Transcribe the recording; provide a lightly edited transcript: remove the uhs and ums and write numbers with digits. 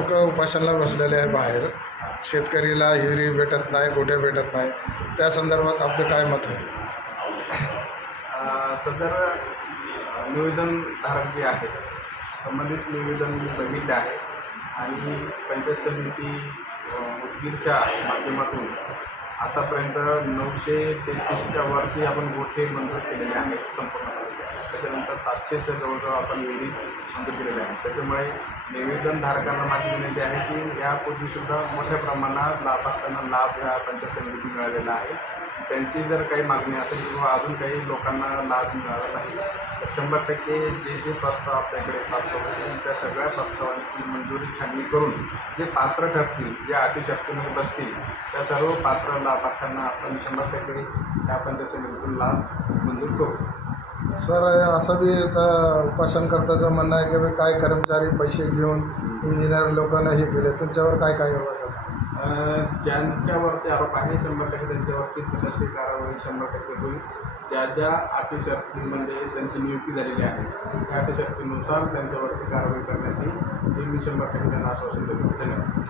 लोक उपासनाला बसलेले आहे बाहेर. शेतकरीला हिरी भेटत नाही, गोट्या भेटत नाही. त्या संदर्भात आपलं काय मत आहे? सदर निवेदनधारक जे आहेत संबंधित निवेदन बघितले आहे आणि पंचायत समिती उदगीरच्या माध्यमातून आतापर्यंत 933च्या वरती आपण गोठे मंजूर केलेले आहेत संपूर्ण तालुक्यात. त्याच्यानंतर 700च्या जवळजवळ आपण विहिरी मंजूर केलेल्या आहेत. त्याच्यामुळे निवेदनधारकांना माझी विनंती आहे की यापूर्वीसुद्धा मोठ्या प्रमाणात लाभार्थ्यांना लाभ या पंचायत समितीतून मिळालेला आहे. त्यांची जर काही मागणी असेल किंवा अजून काही लोकांना लाभ मिळाला नाही तर 100% जे प्रस्ताव आपल्याकडे प्राप्त होतील त्या सगळ्या प्रस्तावांची मंजुरी छाननी करून जे पात्र ठरतील, जे अटी शर्तीमध्ये बसतील त्या सर्व पात्र लाभार्थ्यांना आपण 100% या पंचायत समितीतून लाभ मंजूर करू. सर, असं बी आता उपासनकर्त्याचं म्हणणं आहे की काय कर्मचारी पैसे घेऊन इंजिनियर लोकांना हे केले, त्यांच्यावर काय कारवाई करणार? ज्यांच्यावरती आरोप आहे 100% त्यांच्यावरती प्रशासकीय कारवाई 100% होईल. ज्या ज्या अटी शर्तीमध्ये त्यांची नियुक्ती झालेली आहे त्या अटी शर्तीनुसार त्यांच्यावरती कारवाई करण्यात येईल हे मी 100% त्यांना आश्वासन देतो. धन्यवाद.